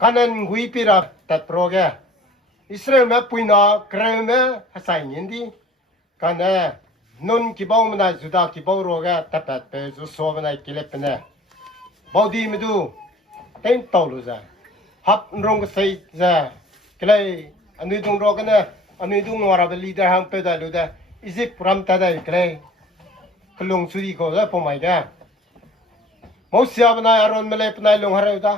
กันนั้นหุยปีรักตัดโปรแกอิสราเอลแม่ปุยนาเกรมแม่ฮัสไซยินดีกันนั้นนุนกิบเอามันได้จุดากิบเอาโรแกตัดเป็ดไปจุดโซมันได้กิเลปเนี่ยบอดีไม่ดูเต็มโตรู้จ้ะฮับรงก็ใส่จ้ะก็เลยอันนี้ตรงโรกันเนี่ยอันนี้ตรงวาระเบลีเดอร์ฮังเปได้รู้จ้ะอียิปต์รำตัดได้ก็เลยก็ลงสุดีก็ได้ผมไม่ได้มอสยาบนายอารอนเมเลปนายลงหาเราจ้ะ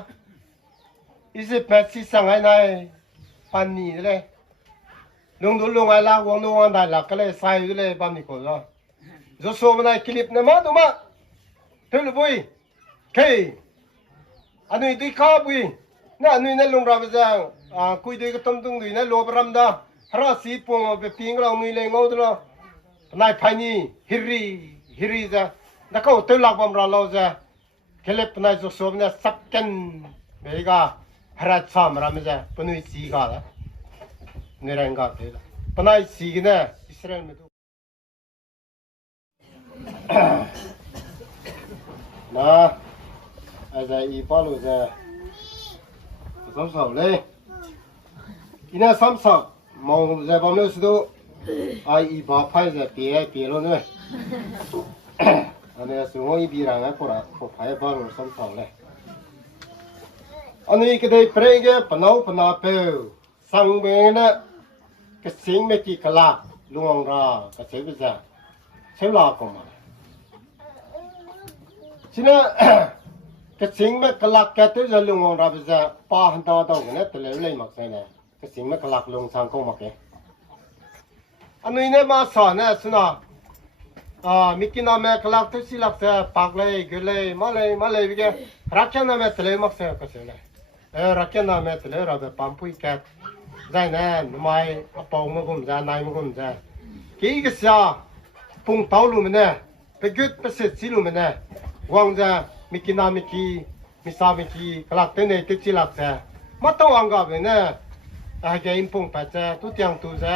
อียิปต์แมสซี่สังไงนายปันนี่เลยลงดูลงไงล่ะวงดูวงได้ล่ะก็เลยใส่เลยปันนี่ก็จ้ะจะโซมันได้คลิปเนี่ยมาดูมาเท่าไหร่บุยเคอันนี้ดีข้าบุยน่ะอันนี้เนี่ยลงราบจ้ะคุยด้วยก็ต้มตุ้งด้วยเนี่ยโลบรำดาฮาราสีปงไปพิงเราหนุ่ยเลยงอตัวนายพานี่ฮิริจ้ะนักเขาเตลักบำราเราจ้ะเคล็ดนายจะสวมเนี่ยสักกันเบกาฮาราชามรำจ้ะปนุยสีกาละเนี่ยแรงกาเตละปนายสีเนี่ยอิสราเอลไม่ดูนะอาจจะอีพอลูจ้ะสมสาวเลยอินาสมสาวมองจะบำรุงสุดไอ้บ้าไฟจะเปียโลเนี่ยอันนี้สมองอีบีรังอ่ะพอไฟบำรุงสมสาวเลยอันนี้ก็ได้เปรย์ปนาวเปลสังเวนะก็สิงไม่กี่กลาลุงราก็เสียไปจ้ะเสียลาก็มาทีนี้ก็สิงไม่กลาแกตัวจะลุงราไปจ้ะป้าหันตาดอกเนี่ยตัวเล็กๆมากใช่ไหมก็สิงไม่กลาลุงสังก็มาเกอันนี้เนี่ยมาสอนเนี่ยสุนัขมิกินาแม่กลาตัวสิลักเสียปากเลยกเลยมาเลยวิกรักแค่นั้นแม่ตัวเล็กมากเสียก็เสียเลยรักแค่นั้นแม่ตัวเล็กเราแบบปั๊มพุยแกได้แน่ไม่ปองมันก็ไม่ได้นายมันก็ไม่ได้กี่ก็เสียปุ่งเต้าลูมันเนี่ยไปกึศไปเสร็จสิลูมันเนี่ยหวังจะมิกินามิสามิกีกลาตัวเนี่ยตัวสิลักเสียมาต้องหวังกับเนี่ยแกอินปุ่งไปเจ้ตัวเตียงตัวเจ้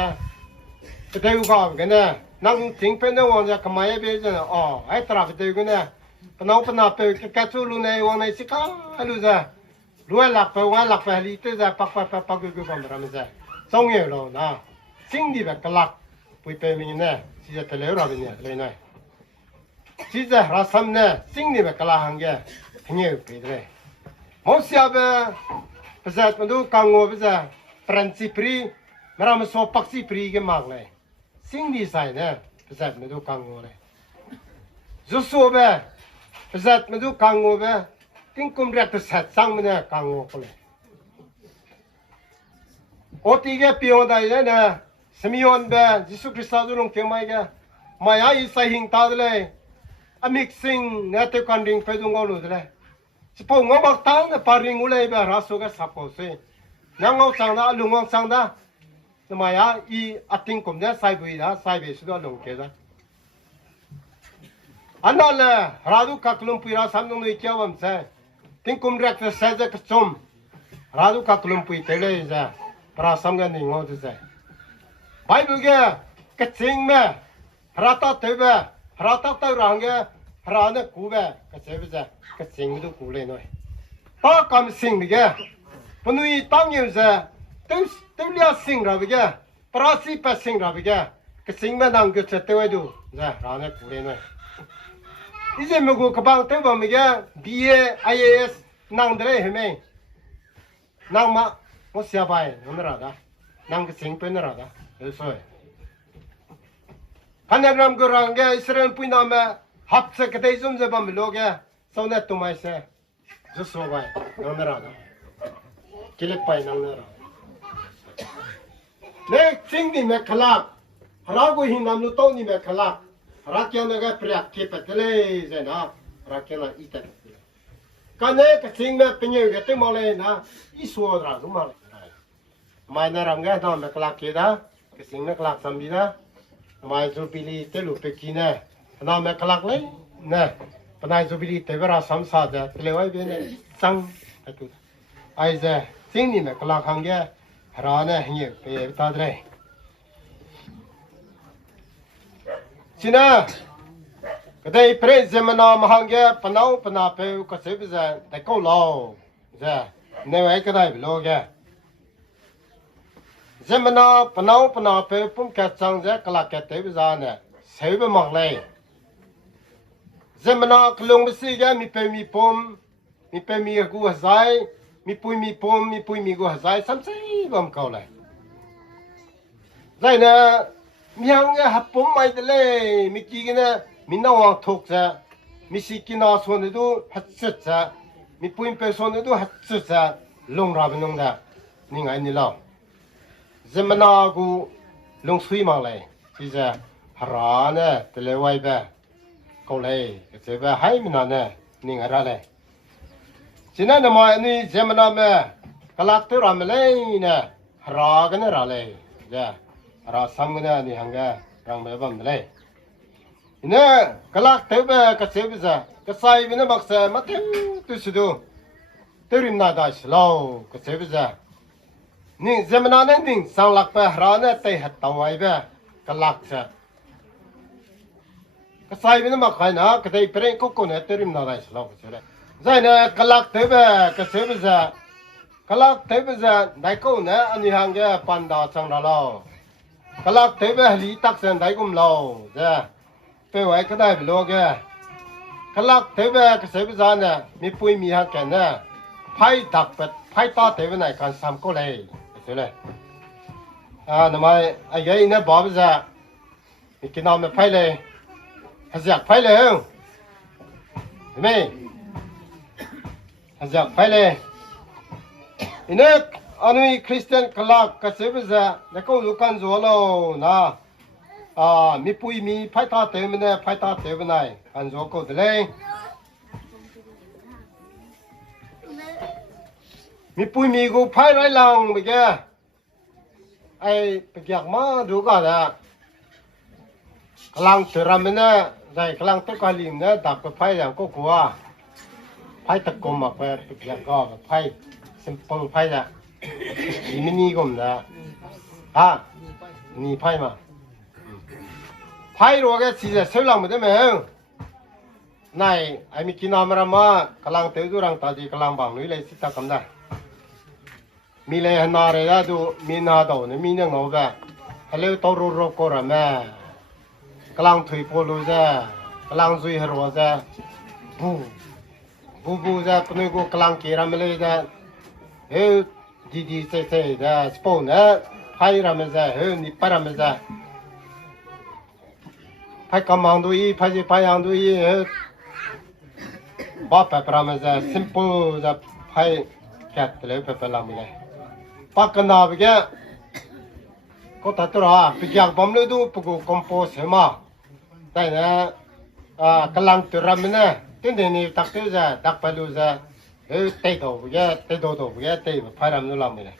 ไปเดี๋ยวก็กันเนี่ยนั่งทิ้งเป็นเนี่ยวันจะขมายไปเจ้าอ๋อไอ้ตราไปเดี๋ยวกันเนี่ยปนเอาไปแกชูลูเนี่ยวันไหนสิครับลูเจ้รู้ว่าหลักไปวันหลักไปลีเจ้าปักกูบังรามิเจ้าส่งเยอะแล้วนะสิ่งที่แบบกลักปุยไปมีเนี่ยที่จะทะเลเราเนี่ยเลยนะที่จะรัศมีเนี่ยสิ่งที่แบบกลักหังเงี้ยเงี้ยไปเลยมอสยาเบภาษามันดูกังวลภาษาprinsipri mereka semua paksi pri ke mak le sing di sai ne pesat medu kango le joso be pesat medu kango be ting kum rek pesat sang mene kango ko le oti ge pion dai ne semion be jisu krista du long ke mai ge maya i sai hing ta le a mixing ne te kanding pe du ngolu le sipo ngobak tang ne paring ule be raso ge sapo se nang ngau sang da lung ngau sang da nama ya I ating kum ne sai bui da sai be su da lung ke da anal radu kaklum puira sam nung ni kya wam se ting kum rek se se ja kchum radu kaklum pui te le ja pra sam ga ni ngau de se bai bu ge kaching me rata te be rata ta rang ge ra ne ku be ka se be ja kaching du ku le noi ta kam sing mi ge punui tang yu ze tu lia sing ra bi ge prasi pa sing ra bi ge ke sing ma nang ge che te wai du za ra ne ku le noi ije me go ka bang te ba mi ge BA IAS nang de he me nang ma mo sia bai no ra da nang ke sing pe na ra da so hanem ram go rang ge Israel pui na me hap se ke te zum ze ba mi lo ge so ne tu mai se zo so bai no ra da kilip pai nang nara ne sing ni me khalak hara go hi nam lu to ni me khalak hara kya na ga prak ke patele ze na hara kya na ita ka ne ka sing me pinye ge te mo le na I so dra zo ma le mai na ram ga na me khalak ke da ke sing me khalak sam bi da mai zo pili te lu pe ki ne na me khalak le ne panai zo pili te vera sam sa da le wai be ne sang atu ai ze sing ni me kala khang ge ra ne hi pe ta dre china cái đây pre zemana mahang ge panau pana pe ka se bi za da ko lo za ในไว้ก็ได้ไปโลแกเจมันเอาปนเอาปนาไปปุ่มแกจังเจกลักแกเตยไปจานเนี่ยเสียไปหมดเลยเจมันเอากลงไปสิแกมีไปมีปุ่มมีไปมีกูหัวใจมีปุยมีปุ่มมีปุยมีกูหัวใจซ้ำซี่ก็มเขาเลยได้นะมีหางเงี้ยหับปุ่มไม่ได้เลยมีกี่กันนะมีน้องทุกข์จะมีสิกินอาส่วนนี้ดูหัดสุดจะมีปุยไปส่วนนี้ดูหัดสุดจะลงราบลงได้นี่ไงนี่เราเจมันเอากูลงซุยมาเลยที่จะหาเนี่ยแต่เลยไว้แบบเขาเลยจะแบบให้มันนั่นเนี่ยนี่ไงอะไรฉะนั้นนะมานี่เจมันเอาแม่กลักตัวเราไม่เลยเนี่ยหากันเนี่ยอะไรจ้ะหาซ้ำกันเนี่ยนี่หังแกรังแบบนั้นเลยเนี่ยกลักตัวแบบก็เจ็บจ้ะก็ใส่ไปเนี่ยบักเสมาเที่ยวตัวสุดตัวริมนาได้สิเราก็เจ็บจ้ะนี่เจมันเอาเนี่ยสังลักไปหาเนี่ยเตะหัดตัวไว้แบบกลักจ้ะก็ใส่ไปเนี่ยมาใครนะก็ได้เปรี้ยงกุ๊กเนี่ยตัวริมนาได้สิเราก็เจ็บใจเนี่ยกลักตัวแบบก็เจ็บจ้ะกลักตัวแบบได้ก็เนี่ยอันนี้หังแกปันดาสังเรากลักตัวแบบลีตักเส้นได้กุมเราจ้ะไปไว้ก็ได้ไปโลกแกกลักตัวแบบก็เจ็บจ้ะเนี่ยมีปุยมีหักแกเนี่ยไพ่ดักเป็ดไพ่ตาตัวไหนกันซ้ำก็เลยใช่ไหมทำไมไอ้ยัยเนี่ยบอกว่าจะมีกินน้ำไม่ไพ่เลยหาจากไพ่เลยเห็นไหมหาจากไพ่เลยอินเนกอันนี้คริสเตียนกลักก็เสียไปจะแล้วก็ลูกกันจัวเรานะมีปุยมีไพ่ตาเต็มเนี่ยไพ่ตาเต็มไหนกันจัวก็เลยมีปุยมีกูไพ่ไรลังไปแกไอ้ไปอยากมาดูก่อนนะกลางเสือรำเนี่ยใจกลางตะกาลิมเนี่ยดับไปไพ่อย่างก็กลัวไพ่ตะกมอ่ะไปอยากก็ไพ่สิมเปิลไพ่ละอีมินิกมนะนี่ไพ่มาไพ่รัวแกสิจะเสียหลังไม่ได้ไหมนายไอ้มีกินน้ำมันมากลางเตดูรังตาดีกลางบางลุยเลยสิตากำได้มีเลยหนาเลยดูมีนาโดนมีเนื้อเงาแบบฮัลโหลตัวรูโกระแม่กลางถุยโพลูจ้ะกลางซุยฮรัวจ้ะบูจ้ะปนุกูกลางกีรามิเลยจ้ะเฮ้ดีเซ่จ้ะสปอนนะไพ่รามิจ้ะเฮ้นิปรามิจ้ะไพ่กำมังดูอีไพ่ยังดูอีเฮ้บ้าเปปรามิจ้ะซิมเปิลจ้ะไพ่แคทเลยเปปรามิเลยปักกันนาไปแกก็ตัดตัวไปอยากบัมเลยดูปกูคอมโพสมาแต่เนี่ยกำลังตัวรำเนี่ยที่นี่ตักตัวจะตักไปดูจะเตะตัวไปแกเตะตัวไปแกเตะไปรำนู่นรำเลย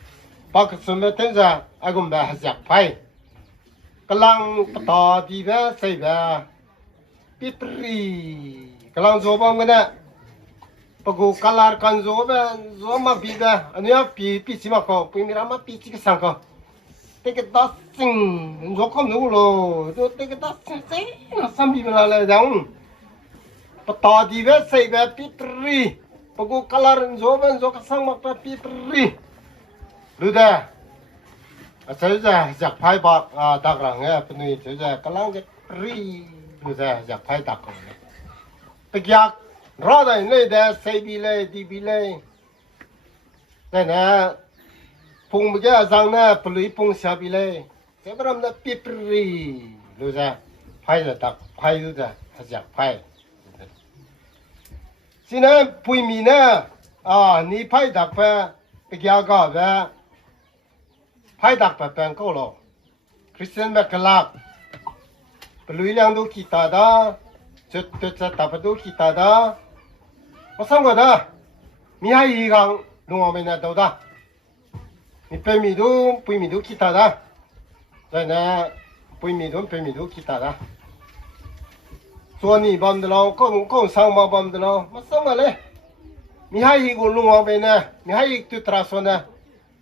ปักสมัยที่จะไอ้กุมแบบหักไปกำลังต่อดีแบบใส่แบบปิดรีกำลังโจบังกันเนี่ยปกูกลาร์กันโจแบบโจมาบีแบบอันนี้ปีชิมาเขาปีมีรามาปีชิกสังเขาเตะดัสซิงโจคำนู้นโลดูเตะดัสซิงสัมบีมันอะไรจังปต่อดีแบบใส่แบบปิดรีปกูกลาร์โจแบบโจกสังมาแบบปิดรีดูเด้อาศัยจะจากไพ่บอกดักหลังเนี่ยเป็นนี่จะกำลังจะรีดูเด้จากไพ่ดักเขาเนี่ยไปอยากรอได้เลยเด้ใส่บีเลยดีบีเลยแต่เนี่ยพุงมันจะสั่งเนี่ยปลุยพุงเสียบีเลยแต่พอเราเนี่ยปิดรีดูเด้ไพ่จะดักไพ่ดูเด้จากไพ่สินะปุยมีเนี่ยนี่ไพ่ดักไปอยากก็แบบไพ่ดักไปเป็นก็หรอคริสเตียนแบบกลักปลุยเลี้ยงดูกีตาร์ด้าจะตับดูกีตาร์ด้าว่าสังกัดด้ามีให้อีกครั้งลุงเอาไปเนี่ยตัวด้ามีเป็นมีดูปุยมีดูกีตาร์ด้าแต่เนี่ยปุยมีดูกีตาร์ด้าส่วนนี้บอมเดลล์ก็สั่งมาบอมเดลล์มาสั่งมาเลยมีให้อีกลุงเอาไปเนี่ยมีให้อีกตัวตราส่วนเนี่ย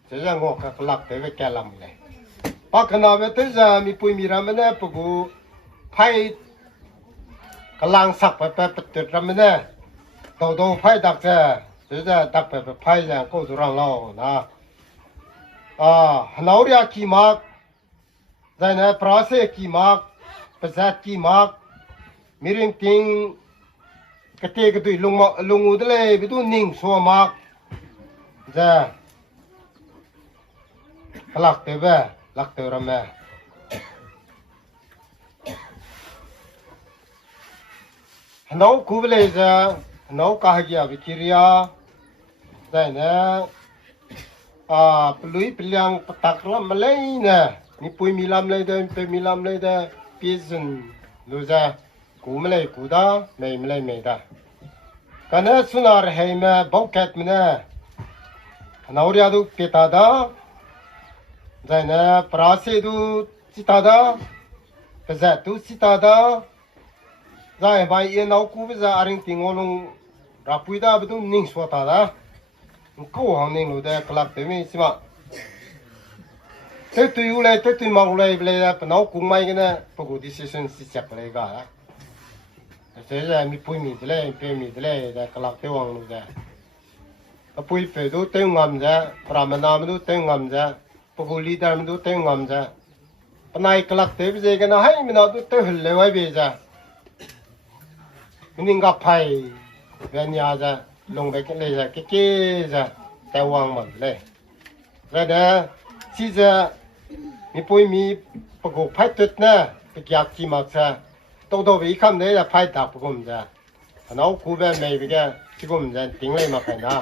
จะยังงอกหลักเตะแกลำเลยปักหน้าเวทีจะมีปุยมีรำเนี่ยปกูไพ่กำลังสักไปติดรำเนี่ยตัวไพ่ดักจะ จะตักไปไพ่จะก็ตุรังเรานะเราเรียกกี่มักใจนะปราศกี่มักภาษากี่มักมีเรื่องทิ้งกระเตกระตุยลงอุดเลยไปดูนิ่งสัวมักจะหลักเตะแบบหลักเตะรำแม่เราคูเบลจะเราข้ากี้วิคิริยาได้นะปลุยปลียงปตักลำมาเลยนะนี่ปุยมีลำเลยเดินไปมีลำเลยเดินพิจารณาดูจ้ะกูไม่เลยกูได้ไม่เลยไม่ได้กันนั้นสุนัขให้แม่บอกแคทมันนะเราเรียกดูพิธาด้าได้นะปราศดูสิตาด้าภาษาดูสิตาด้าได้ไปเอ็นเอาคูภาษาอะไรที่งอลงรับปุยด้าไปดูนิ่งสวดตาด้ากูหังนิ่งรู้ได้กลับไปไม่สิมาเท่ตัวอยู่เลยเท่ตัวมาเลยไปเลยปนเอากุ้งไม่กันนะพวกกูดิสิชันสิจับเลยก็แล้วเสียใจมีปุยมีเลยเปมีเลยแต่กลับไปวังรู้ได้ปุยไปดูเต็งงามจ้ะพระมนามันดูเต็งงามจ้ะพวกกูลีดาร์มันดูเต็งงามจ้ะปนายกลับเตะไปเจอกันนะให้มันเอาดูเตะหุ่นเลยไว้ไปจ้ะมันยิงกับไผ่เวียนยาจ้ะลงไปกันเลยจ้ะเก๋ๆจ้ะแต่วางหมดเลยแล้วเด้อที่จะมีปุยมีพวกกูไผ่ตุดนะไปอยากกินมากจ้ะตัวไปอีกคำเดียวจะไผ่ดับพวกกูจ้ะเราคูแบบไม่ไปแก่ที่กูจะติ้งเลยมากันนะ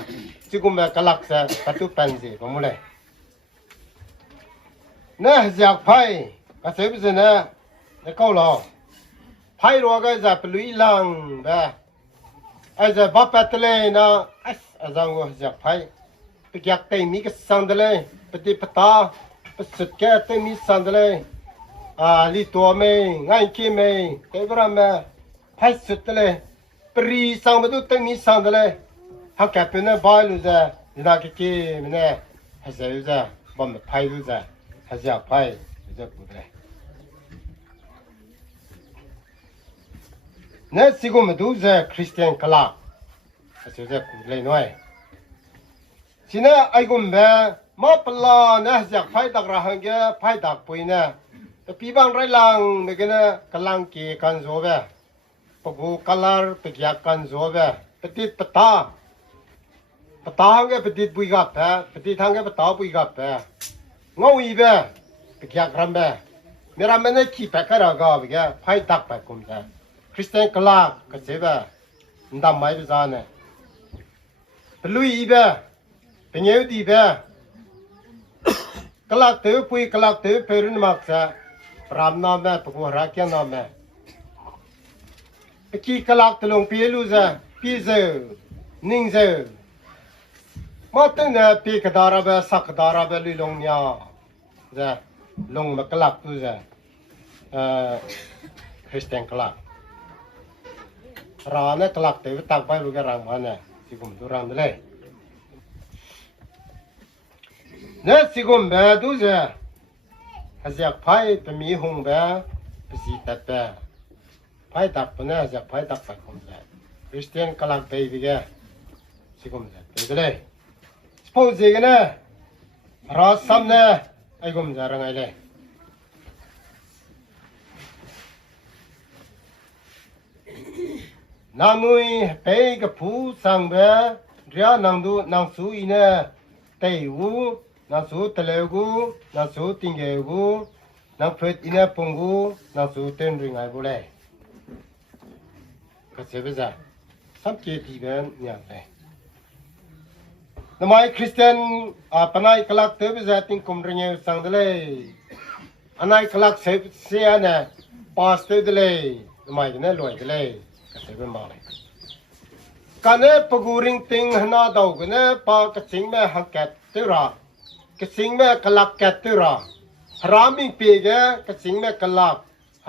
ที่กูแบบกลักจ้ะประตูเป็นสิผมเลยเนี่ยอยากไผ่ก็เสียไปสินะแล้วก็รอไผ่รัวก็จะไปลุยลังแบบไอ้จะบับไปทะเลนะไอ้จังก็อยากไผ่ไปอยากเต็มมีก็สั่งเลยไปตีปตาไปสุดแก่เต็มมีสั่งเลยลีตัวไม่ง่ายขี้ไม่เต็มรำไม่ไผ่สุดเลยปรีสั่งมาดูเต็มมีสั่งเลยหากแกเป็นเนี่ยบ้าลูจ้ะนี่นักขี้มันเนี่ยให้เสียลูจ้ะบ่มไผ่ลูจ้ะให้อยากไผ่จะพูดเลยเนี่ยสิกูมาดูจ้ะคริสเตียนกลาให้จะพูดเลยหน่อยทีนี้ไอ้กุมเบมาปลาเนี่ยอยากไผ่ตักระหังแกไผ่ตักปุยเนี่ยแต่พี่บางไรลังเมื่อกี้เนี่ยกำลังกี่กันโจเบปกูคัลร์ไปอยากกันโจเบปฏิปตาหังแกปฏิปุยกับเบปฏิทางแกปตาปุยกับเบงาอีเบไปอยากรำเบมีรำเบเนี่ยขี้ไปกันแล้วก็ไปแกไผ่ตักไปกุมเบคริสเตียนกลาก็เจ็บเบนดำไม่ไปซาเนี่ยไปลุยอีเบเป็นยังดีเบ้กลักเต๋อปุยกลักเต๋อเพลินมักซะพรามน้ำแม่ปกูรักยังน้ำแม่ไปขี้กลักตะลงเปียลูซะปีเซอนิ่งเซอมาตั้งแต่ปีกดาราเบ้สักดาราเบ้ลุยลงเนี่ยซะลงมากลักตูซะคริสเตียนกลักร้านเนี่ยกลักเต๋อตักไปลูกกระรังมันเนี่ยที่ผมดูรังเลยเนี่ยสิกุมเบดูจ้ะหากอยากไผ่เป็นมีหงเบเป็นสีตัดเบไผ่ตักเป็นเนี่ยอยากไผ่ตักไปกุมจ้ะคริสเตียนกำลังไปวิกเกสิกุมจ้ะไปเลยสปอร์ตสิกันเนี่ยรอซ้ำเนี่ยไอ้กุมจ้ะรังไงเลยนามุยไปกับผู้สังเบเรียนังดูนังสูอีเนี่ยเตยวูนังสูทะเลกูนังสูติงเกกูนังเฟิดอินะปงกูนังสูเต้นริงไงบุเลยก็เสียไปซะสัมเกตีเป็นเนี่ยเลยนำไมคริสเตียนปนัยกลักเตอร์ไปซะติงคุมริงเงสังเดเลยอันไหนกลักเสียเนี่ยปาสเตอร์เดเลยนำไมเนี่ยรวยเดเลยก็เสียเป็นมาเลยกันเนี่ยปกูริงติงหน้าดาวกันเนี่ยปากระสิงแม่หักแกตติระกระสิงแม่กลักแกตติระรามิงปีกกระสิงแม่กลัก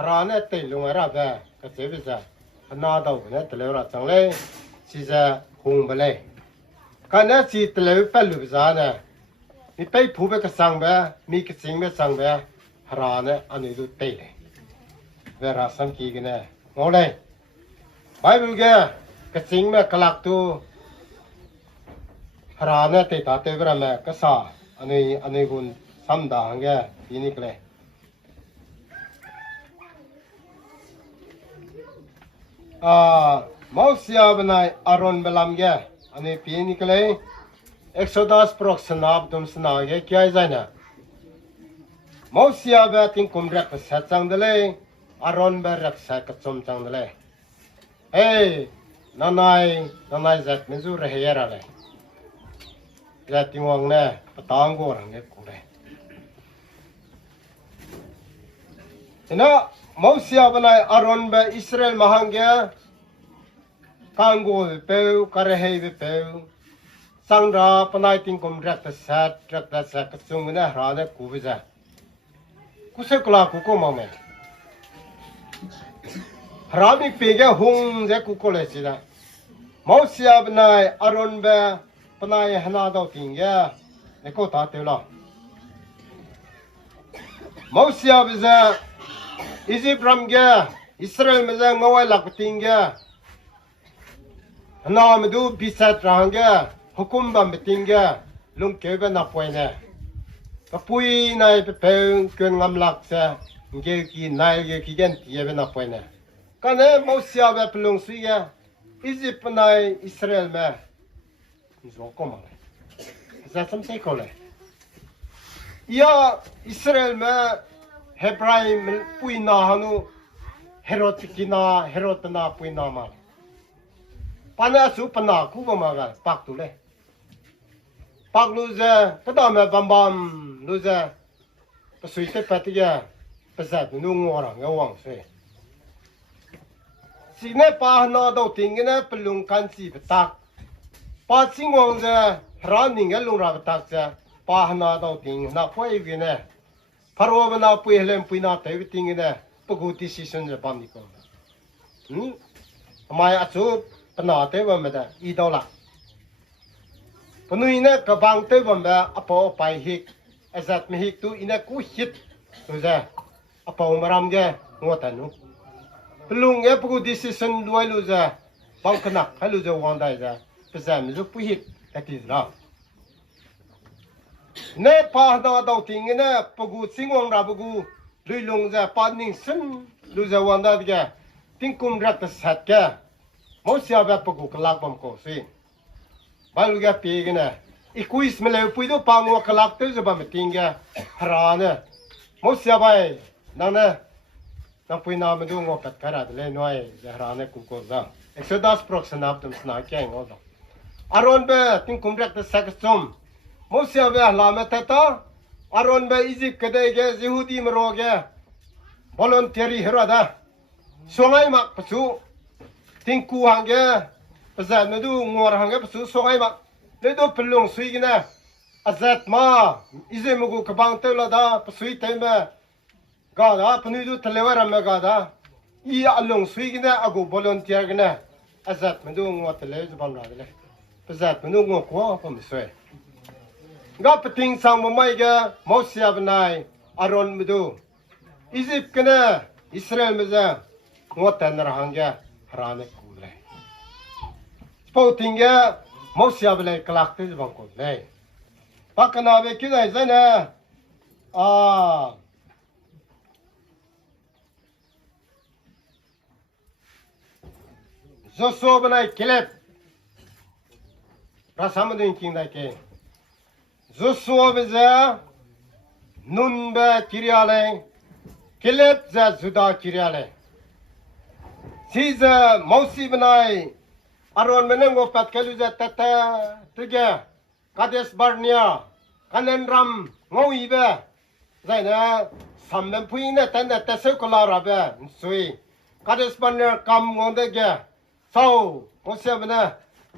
ราเนี่ยเตลงอะไรแบบก็เสียไปซะหน้าดาวกันเนี่ยตะเลวระจังเลยสิจะหงไปเลยกันเนี่ยสิตะเลวไปลุบซะเนี่ยมีไปผู้ไปกระสังแบบมีกระสิงแม่สังแบบราเนี่ยอันนี้ดูเตเลยเวลาสังกีกันเนี่ยงอเลยไบเบิลแกกระสิงแม่กลักตัว ฮรานะเตตาเตบระแม่ก็สาอันนี้คุณซ้ำด่างแกทีนี้ก็เลยมาเสียบนายอารอนเบลัมแกอันนี้ปีนี้ก็เลยเอ็กโซดัสโปรกสนาบดมสนาแกกี่ไงเนี่ยมาเสียบติงคุมรักษาจังเดเลยอารอนเบรักษากระชมจังเดเลยเฮ้ยนายจัดมิจูเรียร์เลยจัดที่มองเนี่ยปะตางกูรังเงี้ยกูเลยนะมาเสียบนายอารอนเบอิสราเอลมาหังแกกังกูเปย์คาร์เฮย์เปย์สังราปนายติงคุมรักษากระชมเนี่ยหาเนี่ยกูไปจ้ะกูเสกลากูก็มาเมรามิปีกหงเจคุโคเลสินะมาเสียบนายอารอนเบปนายหนาดาวติงเกเนี่ยก็ตาเตลามาเสียบเจอียิปต์รัมเกอิสราเอลเจงเอาไว้หลักติงเกนามดูบิสัตรังเกฮุคุมบัมติงเกลุงเก็บนับไว้เนี่ยก็ปุยนายเพ่งเกินงำหลักเสเกกีนายเกกีกันที่เก็บนับไว้เนี่ยกันเนี่ยมาเสียแบบลงสีเกอียิปต์นายอิสราเอลแม่นี่จะก็มาเลยจะทำสิ่งก่อนเลยยาอิสราเอลแม่เฮบรายมันปุยนาฮันูเฮโรติกินาเฮโรตนาปุยนามาปานสุปนาคูบมากันปักตุเลยปักลูเซปะดามบัมลูเซปะสุยเตปะติเกปะซัดนูงวรังเงวังเซสิเนปาหนาดาวติงเนปลุงกันสีปะตักปาสิงวังเซรานิงเกลุงราปะตักเซปาหนาดาวติงนาพวยกิเนพารวบนาปุยเฮเลมปุยนาเตวิติงเนปะกูติสิชนเจปันนิโกมายอสุปนาเตวมะดะอีดอละปนุยเนกบังเตวมะอปอไปฮิกอาซัดมฮิกตุอินะกูฮิตตุเซอปอมรามเกงวตันุปลุงเอปกูดิสิสันด้วยลูเซบังคนักให้ลูเซวันได้เซปะซะมิซุปุฮิกตะติซราเนปาดาดาวติงเนปกูสิงวังราบกูลุยลงเซปานิงสันลูเซวันได้เกติงคุมรักตะสัดเกมาเสียแบบปกูกลักบัมโกสิบาลูกปีกันนะอีกุยสเมลปุยดูปังวักลักเตจะบัมติงแกฮรานะมาเสียไปนั่นนะนั่งปุยนามันดูงอกัดกระดาษเลยน้อยจะฮรานะกูโกซ่าเอ็กซ์ดัสโปรกสนับดมสนาแกงอดอารอนเบติงคุมรักตะสักซอมมาเสียไปลามเตต้าอารอนเบอียิปต์กระเดยแกยิฮูดีมโรแกวอลันเทียรีฮราดาส่งให้มาปะซูทิงคูหังเกอาจารย์มาดูงัวหังเกปสุส่งให้มาเลยดูพลงสุยกันนะอาจารย์มาอิเซมุกุกบังเตลดาปสุยเต็มกาดาพนุดูทะเลวรำกาดาอีอัลลงสุยกันนะอากูบอลลันเทียกันนะอาจารย์มาดูงัวทะเลจะบังราเลยอาจารย์มาดูงัวขวาผมสวยกาปติงสังมาไม่แกมอสยาบนายอารอนมาดูอียิปต์กันนะอิสราเอลมาจะงัวแต่นรหังเกฮราเนกูเลยสปอติงเกมาเสียบเลยกลักเตจบังกูเลยปักนาเวคิดไอ้เจนะโจโซบนายคิเลปรัศมีดินคิงได้เกโจโซเบซานุนเบคิริอาเลคิเลปซาจุดาคิริอาเลซีซามาสีบนายอารอนเมเนงโอปัดเคลูซาตตาตุเกคาเดสบาร์เนียคันเนนรัมงอวีเบใจนะสัมเบนพุยเนตันเนตเซลกลาราเบสุยคาเดสบาร์เนียกัมงอนเดเกซาวมาเสียบนะ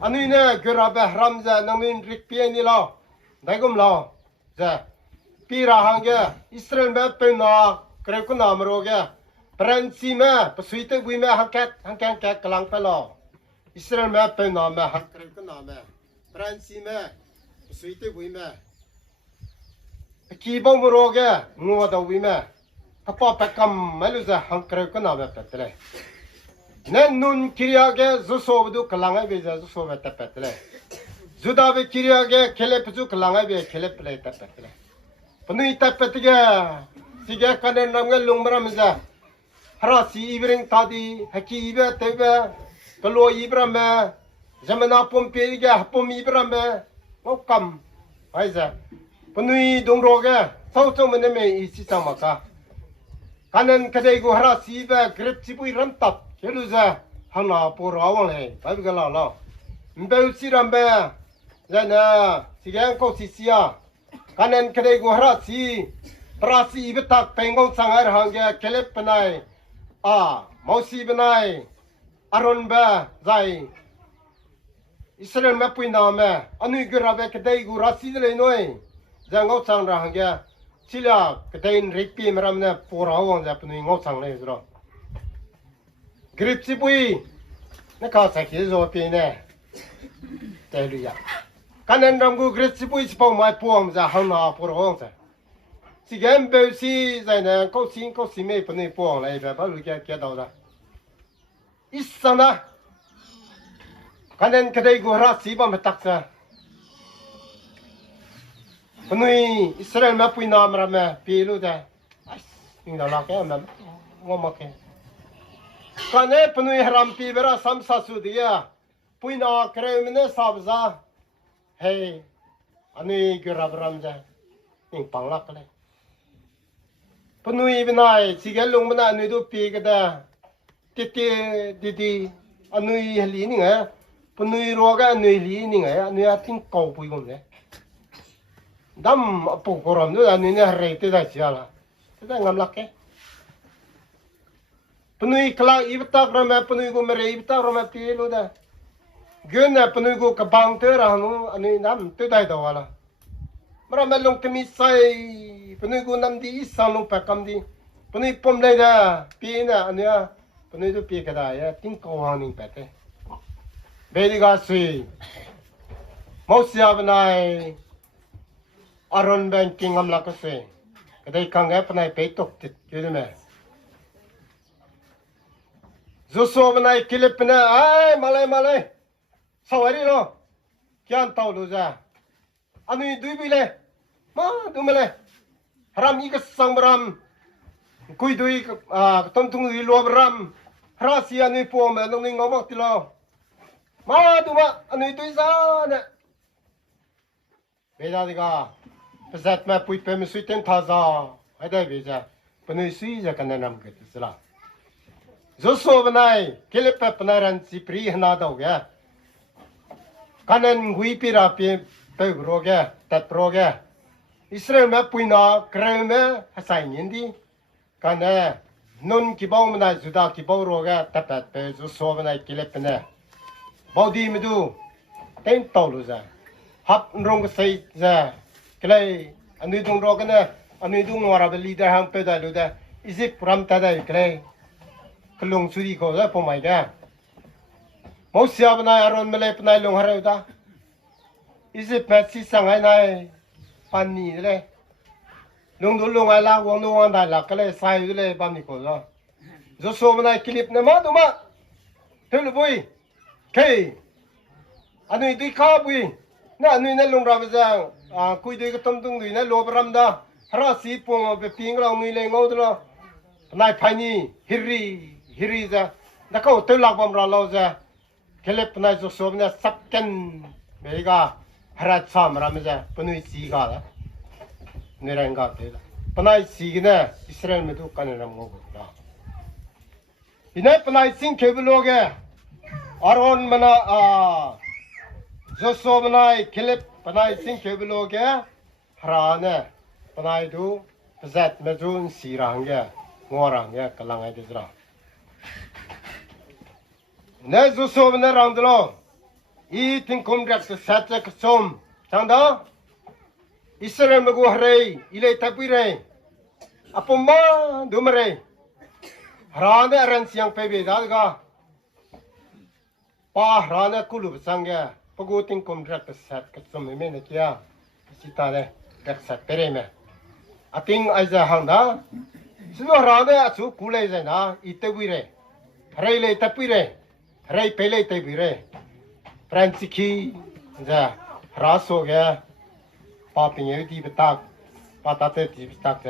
อันนี้เนกราเบฮรัมซานามินริกเปียนี่ลาได้กุมลาซาปีราฮังเกอิสราเอลเบเป็นนาเกรกุนามโรเกปรันซีเมปสุยเตกุยเมฮังแกงแกกลังเปลาอิสราเอลเมเป็นนาเมฮังเกรกุนามปรันซีเมปสุยเตกุยเมคีบอมโรเกงัวดาวิเมถ้าป้าเปกัมไม่รู้จะฮังเกรกุนามเปตเลยเนนุนคิริยาเกจุโซบดูกลังไอเบจจุโซเปตเปตเลย Juda be kiriage kele puju kalanga be kele play tapet play. Penui tapet tiga tiga kanen namga lungbra mza. Harasi ibring tadi haki ibe tebe kalau ibra me zamana pompe ga pom ibra me ngokam aiza. Penui dongroge sau sau mene me isi samaka. Kanen kadai go harasi ibe grip cipui rantap keluza hana por awang hai babi gala la. Mbeu sirambe Zana, sigang ko sisia. Kanan kadai go harasi, prasi ibetak pengong sangar hangga kelep penai. Mausi benai. Aron ba zai. Israel mapui nama. Anu gerabe kadai go rasi dele noi. Zangau sang hangga. Sila kadai ripi meramna porawang zapnu ngau sang le zro. Grip sipui. Naka sakhi zo pine. Teluya. Kanan ramgu gritsi pui sipo mai puam za hana porong sa. Si gam beu si za na ko si me pne puang lai ba ba lu kya dau da. Isana. Kanan kadai go ra si ba matak sa. Pnui Israel ma pui nam ra ma pi lu da. As ning da la ka ma ngoma ke. Kane pnui haram pi bera sam sa su dia. Pui na kre mene sabza. Hey, anu gerab ramja, ing panglak le. Penui benai, sigalung mana anu itu pi kada, titi anu hali ni nga, penui roga anu hali ni nga, anu ating kau pui gom le. Dam apu koram tu anu ni hari tu dah siapa, tu dah ngamlak ke. Penui kelak ibtak ramai penui gom mere ibtak ramai pi lu dah. Guna penui go kabang terang anu nam tu dah wala. Mara melong kemisai penui go nam di isang long pakam di. Penui pom lai dah pi na anu ya penui tu pi kada ya ting kau hang ning pete. Bedi gasui. Mau siap nai aron banking am lakase. Kadai kang ya penai petok tit gitu me. Zoso benai kilip na ai malai. Sawari lo, kian tahu lu za. Anu itu bile, tu mele. Haram ikas sang beram, kui dui tontung di luar beram. Harasi anu pom, anu ni ngomong tilo. Tu anu itu sana. Beda diga, pesat ma pui pemesuiten taza. Ada beza, penusui je kena nam gitu sila. Zoso benai, kelip penaran si pri hena tau ya. Kanan hui pira pi roge tat roge Israel ma puina kreme hasai nindi kana non kibau mana juda kibau roge tapat pe zu so mana kilepne baudi medu ten tolu za hap rong sai za klei anu dung roge na anu dung wara be leader hang pe da lu da Egypt ram ta da klei kelung suri ko za po mai ga mau siap na aron mele penai long harau da. Isi peti sangai nai pani le. Long du long ai la wong du wong da la kale sai le pani ko la. Zo so menai clip na ma du ma. Telu bui. Kei. Anu itu ka bui. Na anu na long ra ba kui du ka tom tung du na lo bram da. Hara si pong be ping la nui le ngau du la. Nai pani hiri za. Da ka tu lak bam ra lo za. Kelep na zo so na sakkan mega harat sam ramja penui siga la neranga te la penai signa Israel me tu kan ram go la ine penai sing kebuloge aron mana zo so penai kelep penai sing kebuloge harane penai du zat me jun sirangge ngorangge kalangai de zra ne zo so penai rangdlo I think komrak se satya ksom tanda Israel magu harai ilai tapire apoma dumare harane aran siang pebe dalga pa harane kulu sangya pagu think komrak se sat ksom me ne kya sitare raksat pere me ating aiza hangda sino harane asu kulai zaina itebire harai le tapire harai pele tapire Fransiki, za ราโซแกปาปิงเอดีบตักปาตาเตดีบตักแก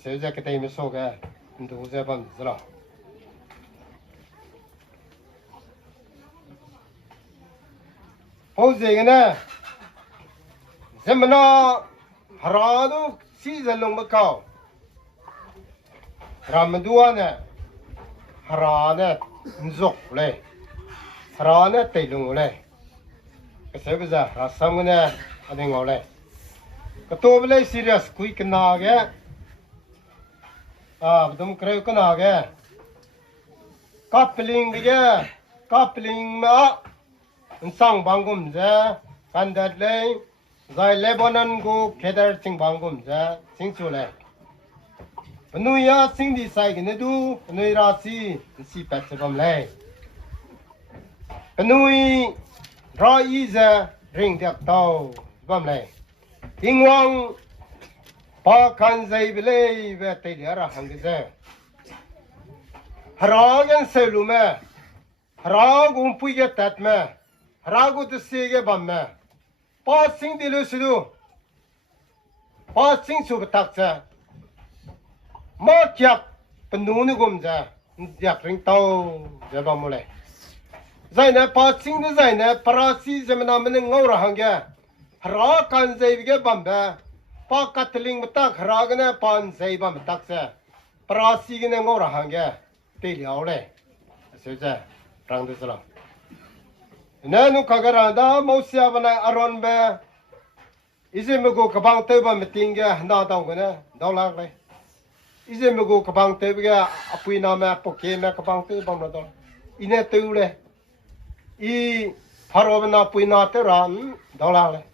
เสียใจก็ได้ไม่โซแกดูเจ็บมันสิล่ะพอเจกันนะเซมนาฮาราดูซีซันลงมาเก่ารามันดูเนี่ยฮาราเนี่ยนกเลยฮาราเนี่ยตีลงเลยก็เสียไปซะราสังเนี่ยอันนี้เอาเลยก็ตัวเบลย์ซีเรียสคุยกันนาแกบุตรเคยกันนาแกคัพลิงแกคัพลิงมาสั่งบางกุมจ้ะกันเด็ดเลยใจเลบานันกูเคดาร์สิงบางกุมจ้ะสิงสุเลยปนุยาสิงดีไซกันเนี่ยดูปนุยราศีสิเป็ดสบมเลยปนุยรออีเซริงเดียกเต้าบมเลยทิงวังปาคันใจเบลย์เวทีเดียร์หังกิเซฮรากันเซลูเมฮรากุมปุยเกตัดเมฮรากุตเสียเกบัมเมปาสิงดิลุสดูปาสิงสุบตักเซมาเกียบปนูนกุมเซอยากริงเต้าเดี๋ยวบัมโมเลยใจเนี่ยปาสิงเนี่ยใจเนี่ยปราศีเซมนามันเงาระหังเกฮรากันใจเกบัมเมปากัตลิงบตักฮรากันเนี่ยปานใจบัมตักเซปราศีกันเนี่ยเงาระหังเกตีเหลียวเลยเสียใจรังเดสละเนี่ยนุขกระดาษมอสิอาบันอารอนเบอิเซมกูกบังเตบัมติงเกน่าดาวกันเนี่ยดาวลักเลยอิเซมกูกบังเตบเกอปุยนาเมปกเกเมกบังเตบัมนาดาวอินเนตูเลยอีฮารอบนาปุยนาเตรันดาวลักเลย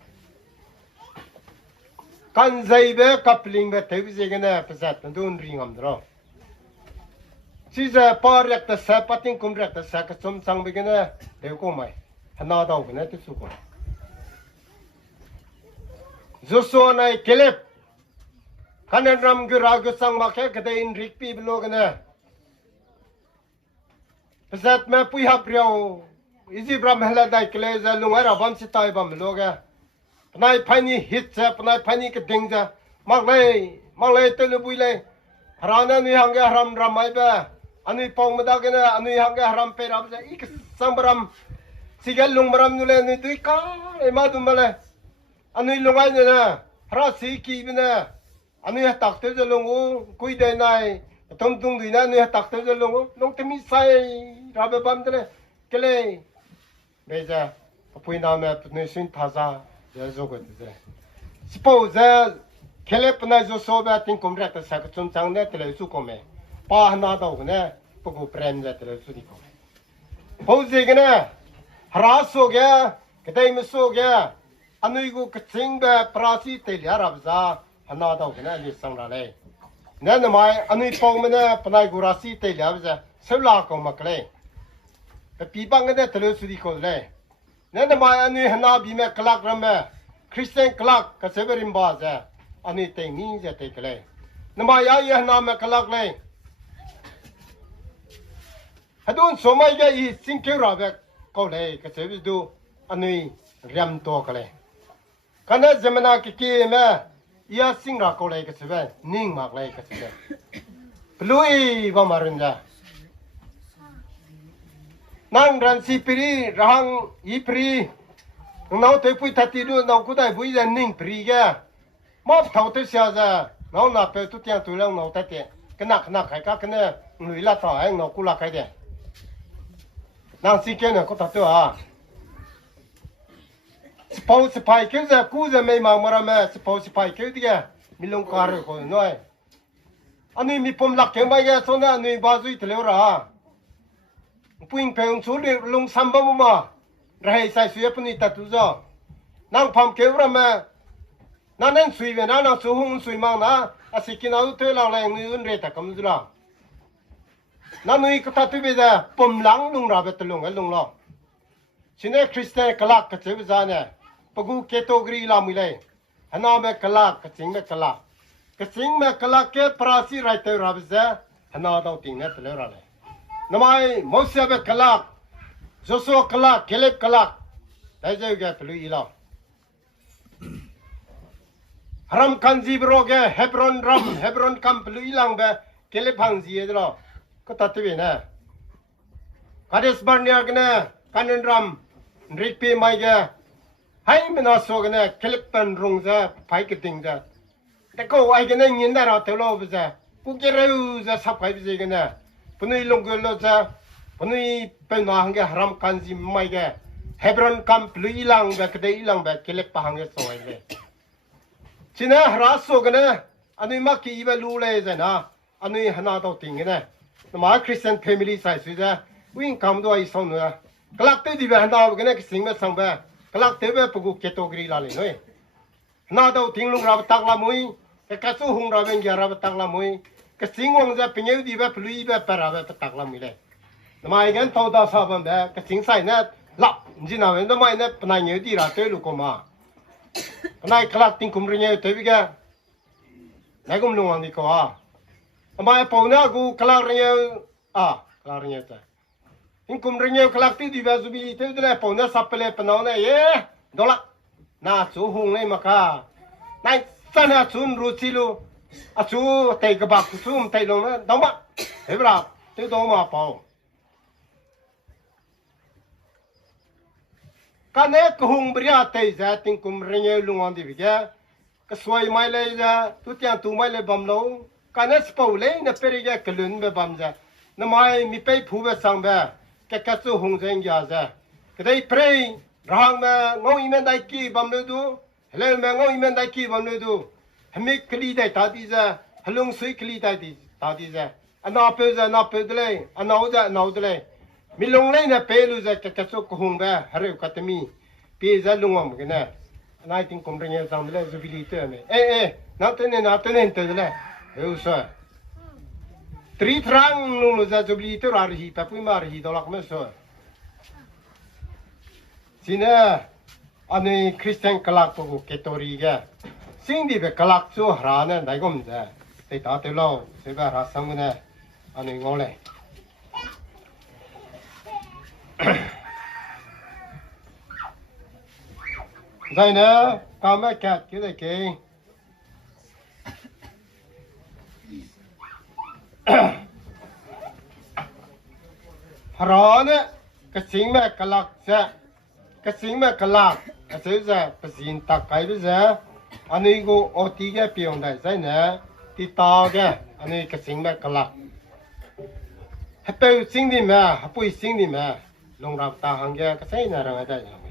กันใจเบคัพลิงเบเทวิเซกันเนี่ยประเสริฐดูนริงอัมดรอซีเซปาร์เรกต์เซปติงคุมเรกต์เซกสมสังบิกันเนี่ยเดี๋ยวก็ไม่ฮันนาดาวกันเนี่ยที่สุดก็จุดส่วนไอ้เคลิปขันเอ็นรำกุรากุสังมาแค่กระเด็นริกปีบโลกันเนี่ยประเสริฐแม่ปุยฮับเรียวอิจิบรามเฮลได้เคลียจะลุงไอ้ราบัมสิตายบัมโลกันปนัยพันี่ฮิตเซปนัยพันี่กระดิ่งจะมักเลยเตลุบุยเลยฮารานะนี่ฮังเกฮารามรำไม่เบ้อันนี้ปองมาได้กันเนี่ยอันนี้ฮังเกฮารามเปรับจะอีกสังบรามสิเกลุงบรามนู่นเลยนี่ดุยก้าไอ้มาดุมาเลยอันนี้ลุงไอ้เนี่ยนะฮาราสีกีบเนี่ยอันนี้ตักเตจะลุงกูคุยได้ไหนต้มตุ้งดีนะนี่ตักเตจะลุงกูลุงเตมิใส่รับบัมเตเลยเกเลยเบจ้าปุยน้ำแบบนี่สินท่าซาเดี๋ยวจะกูเตะสปอร์ตเคลิปน่าจะโซ่แบบทิ้งคอมเรกต์สักชนจังเนี่ยเตเลยสุกเมป้าหน้าดาวเนี่ยพวกกูเปรมเนี่ยเตเลยสุดที่กูพอเจอกันเนี่ยฮราสโซเกะกระไดมิโซเกะอันนี้กูกระทิงแบบปราศีเตลียรับซาหน้าดาวเนี่ยนี่สังระเลยเนี่ยทำไมอันนี้ปองมันเนี่ยปนายกูราศีเตลียรับซาเสลากองมาเลยแต่ปีบังเนี่ยเตเลยสุดที่กูเลยเนี่ยทำไมอันนี้หน้าบีเมคลักรำเมคริสเตียนคลักก็เสเบริมบาซะอันนี้เต็งนี้จะเตะเลยนำมายาเยหน้าเมคลักเลยฮัดดูนสมัยแกอีสิงเกอร์ราเบกก็เลยก็เสบิดูอันนี้เรียมตัวก็เลยกันนั้นจะมันอากิคิเมยาสิงราก็เลยก็เสบินิ่งมากเลยก็เสบิพลุยบามารุนจ้ะนั่งรันซีปรีรังอีปรีน้องเตปุยทัดตีดูน้องกูได้บุยจะนิ่งปรีแกมอบเท่าตัวเสียจ้ะน้องนับไปทุกอย่างตัวแล้วน้องตัดเตะกันนักใครก็กันเนี่ยหนุ่ยละต่อให้น้องกูละใครเดะนั่งซีเกเนี่ยก็ตัดตัวอ่ะสปอสไปเกี่ยวจะกูจะไม่มามาแม่สปอสไปเกี่ยวดิแกมีลงการ์คนน้อยอันนี้มีผมหลักเกี่ยวไปแกส่วนนั้นนี่บาซุยทะเลระปุ่งเพลงสูดลงซัมบ้ามาไรใส่สุยปนิตัดตุจ้านั่งพามเกี่ยวระแม่นั่นสุยเวนั่นสุหงสุยมังนะอาศัยกินเอาเทล่าแรงนี่อุ่นเรตักคำจุลานั่นนี่ก็ตัดตัวไปจ้ะผมหลังลุงราเบตลุงลุงล้อชินเอคริสเตียนกลักก็เจ็บจ้าเนี่ยปกูเกโตกรีลามิเลยฮันนาเมกลักก็จิงเมกลักก็จิงเมกลักเก็ปราศีไรเตอร์ราบจ้ะฮันนาดาวติงเนี่ยตะเลราเลยน้ำมันมอสเซเบกลักโจโซกลักเคเลบกลักแต่เจ้าแกปลุยอีลา รัมคันซีบรอแกเฮบรอนรัมเฮบรอนคัมปลุยลังเบเกลพังซีเอดลอก็ตัดที่นะคาเดสบาร์เนียกันนะกันนรัมริปีไม่แกให้มันอาศัยกันนะเกลปันรุงซะไปกระดิ่งซะแต่ก็ไอ้กันนะยินดาราเทโลบซะกูเกลือซะสับไปบิกันนะปนุยลงกุลซะปนุยเป็นว่าหังแกรัมคันซีไม่แกเฮบรอนคัมปลุยลังเบกระดิ่งลังเบเกลปังแกสวยเลยชินะรัสโซกันนะอันนี้มักกี่แบบรู้เลยซะนะอันนี้หน้าตัวติงกันนะมาคริสเตียนแฟมิลี่ใส่สุดซะวิ่งคำตัวไอ้สองเนาะกลักตัวดีแบบหน้ากันนะก็สิ่งแบบสังแบบกลักตัวแบบพวกเกตโตกรีลาเลยเนาะหน้าตัวติงลุงรับตักละมุยก็กระสู้หงรับเป็นยารับตักละมุยก็สิ่งวังจะเป็นยูดีแบบพลุยแบบปราแบบตักละมุยเลยมาอีกอันตัวดาสาบันแบบก็สิ่งใส่เนี่ยลับจีน่าเป็นทำไมเนี่ยเป็นอะไรยูดีละตัวลูกมาเป็นอะไรกลักติงคุมเรียนตัววิกะไหนกุมลุงอันนี้ก็ว่าทำไมพอเนี่ยกูกลักเรียนกลักเรียนจ้ะติงคุมเรียนกลักที่ดีแบบสุบิเท่านั้นพอเนี่ยสับเปลือกเป็นเอาเนี่ยดอลลาร์น่าสู้หงเลยมาค่ะนายสันน่าสู้รู้สิลูสู้เตะกระบะสู้มันเตะลงนะดอมะเฮ้ยบราเตะดอมะเปล่ากันเนี่ยก็หงบริอาเตะจะติงคุมเรียนลุงอันดีวิกะก็สวยไม่เลยจะทุกอย่างตัวไม่เลยบัมโลกันเนี่ยสปอเลยเนี่ยเปรียกกลุ่นแบบบัมจะน้ำไม่มีไปผู้แบบสังแบบแค่สู้หงเสียงยาจะก็ได้เพลย์ร่างแบบงงอีเมนได้กี่บัมเลยดูเล่นแบบงงอีเมนได้กี่บัมเลยดูให้มีคลีได้ตาดีจะให้ลงสวยคลีได้ตาดีจะอันนั้นเปิดจะนับเปิดเลยอันนั้นจะนับเลยมีลงเลยเนี่ยเปรูจะแค่สู้หงแบบฮารุกัตมีเปียจะลงมาเหมือนกันนะนายทิ้งคอมเรียนสังเลยจูบิลิเตอร์เนี่ยนับเต้นเตอร์เลยเฮ้ยสัวทรีทรังนู่นจะจูบิลิเตอร์อารีแบบพุ่งมาอารีดอลลาร์ไม่สัวสินะอันนี้คริสเตียนกลักตัวเกตอรีกะสิ่งที่เป็นกลักสู้หาเนี่ยได้ก็ไม่ได้แต่ตาเตลเสียแบบหาสังเนี่ยอันนี้งงเลยใช่นะตามแม่แกะคิดได้เก่งพร้อมเนี่ยกระสิงแม่กลักจะกระสิงแม่กลักกระสิงจะกระสิงตักไก่ด้วยจะอันนี้กูโอทีแกเปลี่ยนได้ใช่นะติดต่อแกอันนี้กระสิงแม่กลักให้ไปสิ่งนี้แม่ให้ไปสิ่งนี้แม่ลงรับตาหังแกก็ใช่นะเราได้ยังไง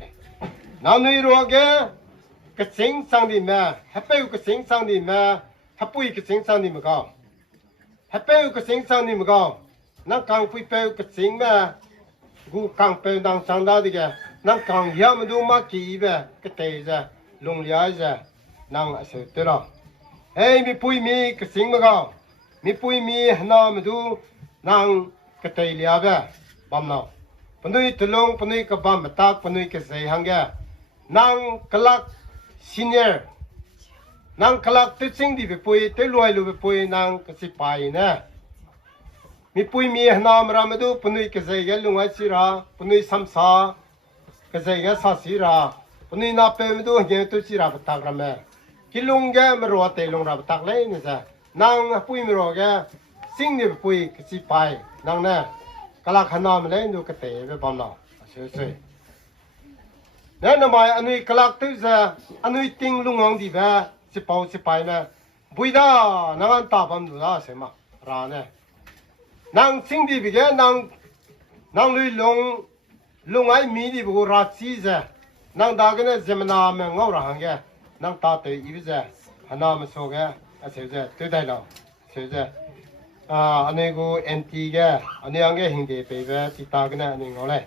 น้ำนี่รัวแกกระสิงสังดีแม่ให้ไปกระสิงสังดีแม่ให้ไปกระสิงสังดีมั้งก็ให้ไปกระสิงสังดีมั้งก็นั่งกลางไปกระสิงแม่กูกลางไปนั่งสังดาดีแกนั่งกลางยามดูมากี่แบบก็เตะจะลงเลี้ยจะนั่งเสียตัวเราเฮ้ยมีปุยมีกระสิงมั้งก็มีปุยมีน้ำดูนั่งก็เตะเลี้ยแบบบ้านเราปนุยตะลงปนุยกับบ้านมาตักปนุยกับเสียหังแกนั่งกลักซีเนียร์นั่งกลักติดสิ่งดีไปปุยติดรวยลูไปปุยนั่งก็สิไปนะมีปุยมีน้ำรามาดูปนุยกับเสียลุงไอซีราปนุยสัมสากับเสียสัสีราปนุยนับไปมาดูเงี้ยตุสีราไปตักรามากิลุงแกไม่รู้ว่าเตลุงราไปตักเลยนี่จ้ะนั่งปุยไม่รู้แกสิ่งดีไปปุยก็สิไปนั่งนะกลักขนามเลยดูกระเตะไปบ้านเราเฉยๆเนี่ยน้ำมันอันนี้กลักตัวจะอันนี้ติ้งลุงอังดีแบบสิเป่าสิไปนะบุยด้านั่งตาบันดูนะใช่ไหมร้านเนี่ยนั่งสิ่งดีไปแกนั่งลุงไอ้มีดีบุรัดซีจะนั่งดากันเนี่ยเจมนาเมงเอาหลังแกนั่งตาเตยอีวิจะขนามโซแกเฉยๆตัวได้แล้วเฉยๆอันนี้กูเอ็นทีแกอันนี้อังแกหิงเดไปแบบติดตากันเนี่ยอันนี้งอเลย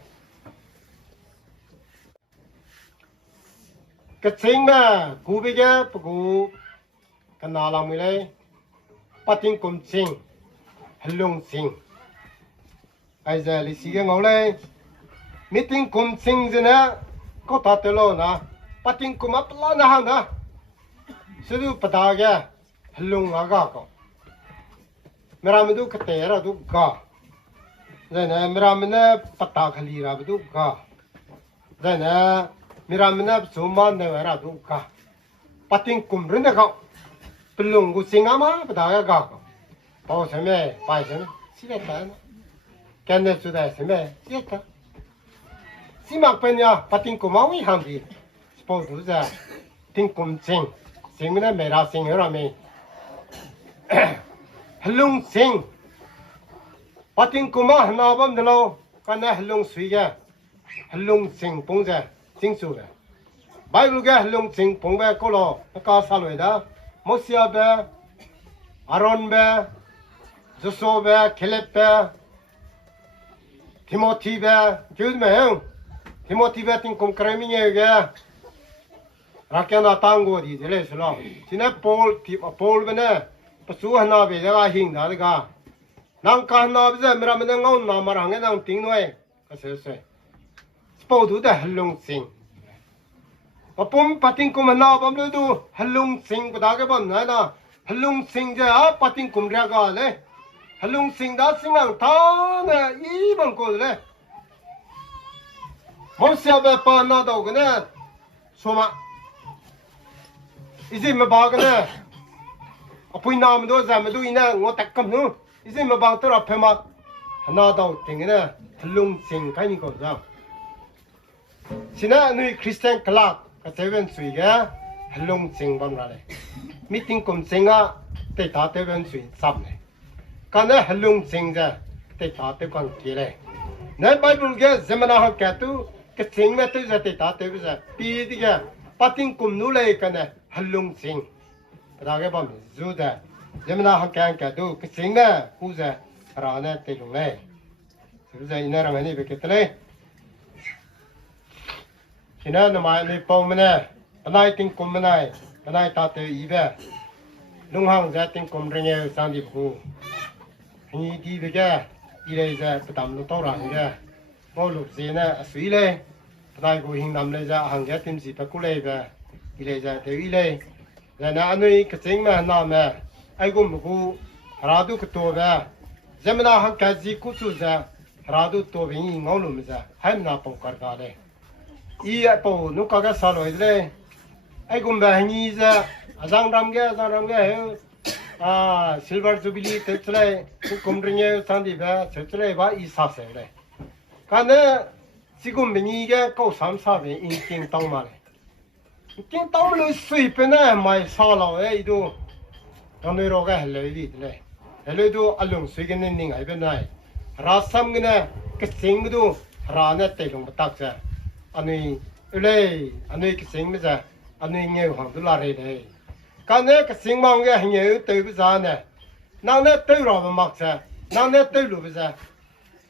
กระสิงแม่กูไปแกปกูกันนาลังไม่เลยปัดทิ้งกุมสิงฮัลโหลสิงไอ้เจ้าลิซิกงอเลยมิทิ้งกุมสิงจะเนี่ยก็ตัดตัวนะปัดทิ้งกุมอัปลานะฮะนะสุดปัดตาแกฮัลโหลงากาก็मेरा में तो कतेरा तो गा जैसे मेरा में ने पत्ता खली रहा तो गा जैसे मेरा में ने सुमान ने मेरा तो गा ปฏิงกุมเรื่องเขาเป็นลุงกูสิงอามาปะดากก็พอใช่ไหมไปใช่ไหมสิเด็ดกันแกเนี่ยสุดท้ายใช่ไหมสิเด็ดกันสิมาเป็นยาปฏิงกุมเอาไว้ห้ามดีสปอร์ตจะติงกุมสิงไม่ได้ไม่ราสิงเหรอไม่ลุงสิงปฏิงกุมหน้าบ้านเดลกันนะลุงสุยแกลุงสิงปงจะสิงสุดไบเบิลแกลุงสิงปงแบก็รอก็สาลวยด้ามอสยาเบอารอนเบจูโซเบเคเลปเบทิโมธีเบยูดเมงทิโมธีเบติงกุมครมิเงยแกรักยันอาตังกูดีเดลสลอทีนี้ปอลเบเน่ปสูหน้าเบเดกาหิงดาเดกานังการนาเบเจมรามันงอนนามารังเงนังติงหน่วยก็เสียสวยสปอดูเดลุงสิงผมปฏิงกุมนาผมเลยดูฮัลลุงสิงปะดาเก็บนะนะฮัลลุงสิงจะปฏิงกุมเรียกอะไรฮัลลุงสิงดาสิงังท่าเนี่ยอีบังกูเลยผมเสียแบบปานาดอกเนี่ยสมาอีสิมาบากเนี่ยปุยนามดูจะมาดูอีน่ะงอตักกำนู้อีสิมาบางตัวรับเพมานาดอกถึงเนี่ยฮัลลุงสิงใครนี่ก็จะฉะนั้นนี่คริสเตียนคลาสก็เซเว่นสุยแกฮัลโหลสิงบังอะไรมีติงกุมสิงอ่ะเตะตาเตเว่นสุยซ้ำเลยการนั้นฮัลโหลสิงจะเตะตาเตกันกี่เลยในไบเบิลแกเซมันอาหารแกตู้ก็สิงแม่ตู้จะเตะตาเตเว่นจะปีดีแกปฏิงกุมนู้เลยกันนั้นฮัลโหลสิงเราแกบอกจูดะเซมันอาหารแกตู้ก็สิงแม่กูจะร้านเตะลงเลยสุดท้ายอินารามันนี่ไปเกิดเลยทีนั้นนายในปองมันเนี่ยนายติงกุมมันนายตาเตยอีเบลุงห้างจะติงกุมเรียนสันติภูนี่ดีไปแกอีเลยจะประดามลุตอรังแกงอลุกเสียนะสวยเลยนายกูหิงนำเลยจะหังแกติมสีตะกุเลยเบอีเลยจะเตยอีเลยแล้วนะอันนี้ก็เจ๋งมาหน้าแม่ไอ้กูมึงกูราดูกตัวเบเจ้ามันหังแกจีกุศลจะราดูตัวเป็นงอลุมจะให้มันปองกันกันเลยอีปอนุกก็สาลอยเลยไอ้กุมแบบนี้จะจังรำแกซิลเวอร์จูบิลีเต็มเลยกุมเรียนสันติแบบเสร็จเลยว่าอีสาเสเลยกันเนี่ยสิกุมแบบนี้แกก็สามสามเป็นอินกิงต้องมาเลยอินกิงต้องมาเลยสวยเป็นเนี่ยไม่สาลอยดูตอนนี้เราก็เห็นเลยดีเลยเห็นเลยดูอารมณ์สวยกันนี่ไงเป็นไงรัศมีกันเนี่ยก็สิ่งดูร้านเนี่ยเตะลงมาตักเสียอันนี้เลยอันนี้ก็สิ่งไม่ใช่อันนี้เงี้ยของตุลาเรย์เลยการเนี่ยก็สิ่งมองแกเงี้ยตัวพิจารณานั่งเนี่ยตัวเราไม่มักใช่นั่งเนี่ยตัวรู้พิจารณา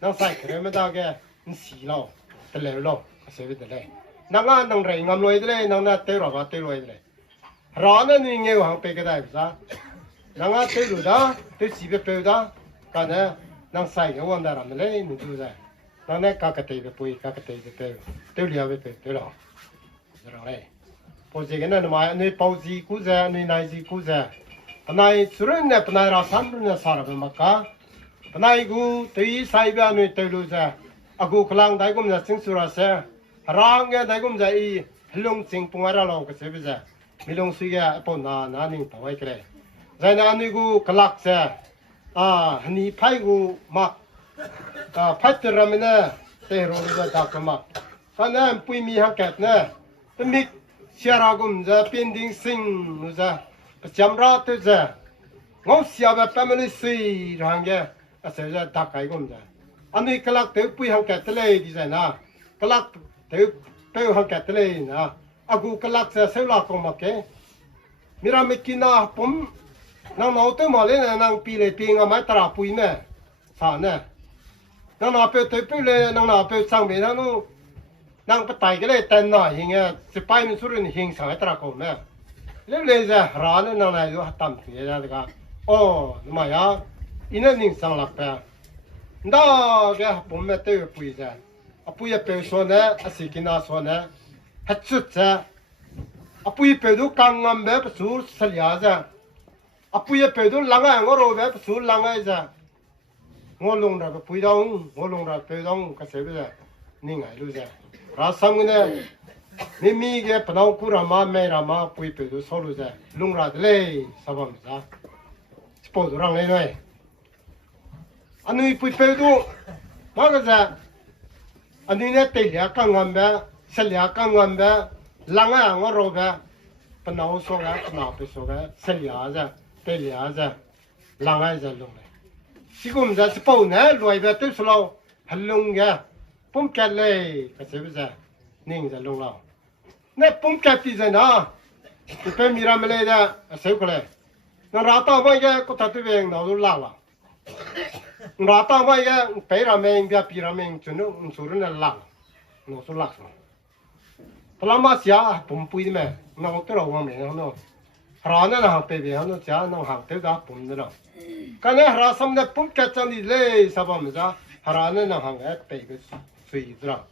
นั่งใส่เครื่องไม่ได้แกนี่สีเราตะเลวเราเสียไปตะเลนั่งนั่งเรงงามลอยตะเลนั่งเนี่ยตัวเราก็ตัวลอยตะเลร้านเนี่ยเงี้ยของไปก็ได้พิจารณานั่งตัวรู้ได้ตัวสีไปเปล่าได้การเนี่ยนั่งใส่ก็วันดาราไม่เลยนี่ดูได้นั่นแหละกากเตยไปปุยกากเตยไปเตยเตยเลี้ยวไปเตยเตยหรอเดี๋ยวเลยพอเจอกันนั่นมาในปาวจีกูจะในนายจีกูจะปนายสุรินเนี่ยปนายราสันเนี่ยสารเป็นมักกะปนายกูเตยสายแบบนี้เตยรู้จะอากูคลังได้กูมันจะสิงสุราเสร่างเงี้ยได้กูมันจะอีหลงสิงปุ่งอะไรเราก็เสียไปจะมีหลงสุยะปนนานิ่งตัวไว้กันเลยใจนั้นนี่กูคลักเสฮันนี่ไพ่กูมักพัฒนามันเนี่ยเตะรู้จะดักมากันเนี่ยปุยมีหักแกเนี่ยเป็นมิกเชียร์กุมจะเป็นดิ้งสิงนู้จะประจำรัฐจะงอเสียแบบเป็นมันสีร่างเงี้ยเสียจะดักไอ้กุมจะอันนี้กลักเตะปุยหักแกเลยดีใจนะกลักเตะเตะหักแกเลยนะอากูกลักจะเสียหลักกุมมาเกมีรามิกินาผมนางเอาเตะมาเลยนางปีเลยปีงาไม่ตราปุยเนี่ยสานเนี่ยนางนาเปิดเตยเลยนางนาเปิดสังเวียนนู้นางไปไต่ก็เลยเต้นหน่อยอย่างเงี้ยสิไปมันสุรินหิงสังไอตราโกแม่เรื่องเลยจะร้านนางนายอยู่หัดตั้มเสียแล้วก็โอ้ทำไมอ่ะอินนั่นหิงสังหลักไปน่าแกผมไม่เตยปุยจ้ะปุยเปิดส่วนเนี่ยสิกินาส่วนเนี่ยฮัดสุดจ้ะปุยเปิดดูกังงามแบบสูดสลียจ้ะปุยเปิดดูลังไงงอโรแบบสูดลังไงจ้ะงอลงระปุยดองงอลงระเปิดดองก็เสียไปจ้ะนี่ไงรู้จ้ะราสัมเนี่ย 미미 게 바나우쿠라마 메라마 뿌이페도 서로자 룽라들레 사밤자 스포도랑 내놔 아누이 뿌이페도 마가자 아누이네 때야 강감배 살야 강감배 랑아 angorobe 바나우소가 바나우페소가 살야자 때야자 랑아자 룽레 지금 자 스포네 로이베 뜻슬로 할룽게 뽐깔레 가세비자 닝자 룽라 내 뽐깔티잖아 그 미라멜레다 세우클레 나 라타바이게 코타트베 나돌라와 라타바이게 베라메 비아 피라메 주는 소르나 라 노솔락스 플라마시아 뽐뿌이메 나 호텔로와메 너 하나는 학배비 하나 자는 학배가 뽐느라 간에 하라섬네 뽐깔짠이 레 사밤자 하나는 학에 베이그 수이드라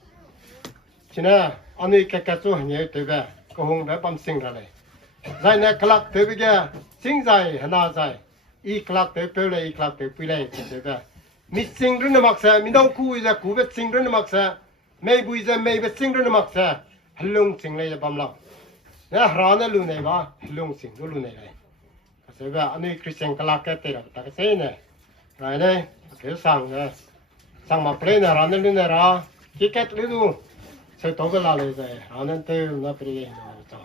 지나 아니 깨끗이 하냐 되게 고홍배 밤생라래 자네 클락 되게 싱자이 하나자이 이 클락 되게 이 클락 되게 되게 미싱르는 막사 미노쿠 이제 구베 싱르는 막사 메이부 이제 메이베 싱르는 막사 할롱 싱레 밤라 내 하나는 루네바 할롱 싱 루네래 그래서 아니 크리스천 클락 때라 딱 세네 라네 그 상네 상마 플레이나 라는 루네라 티켓 리도 저 도글 라레제 아는 때 나프리에 나왔다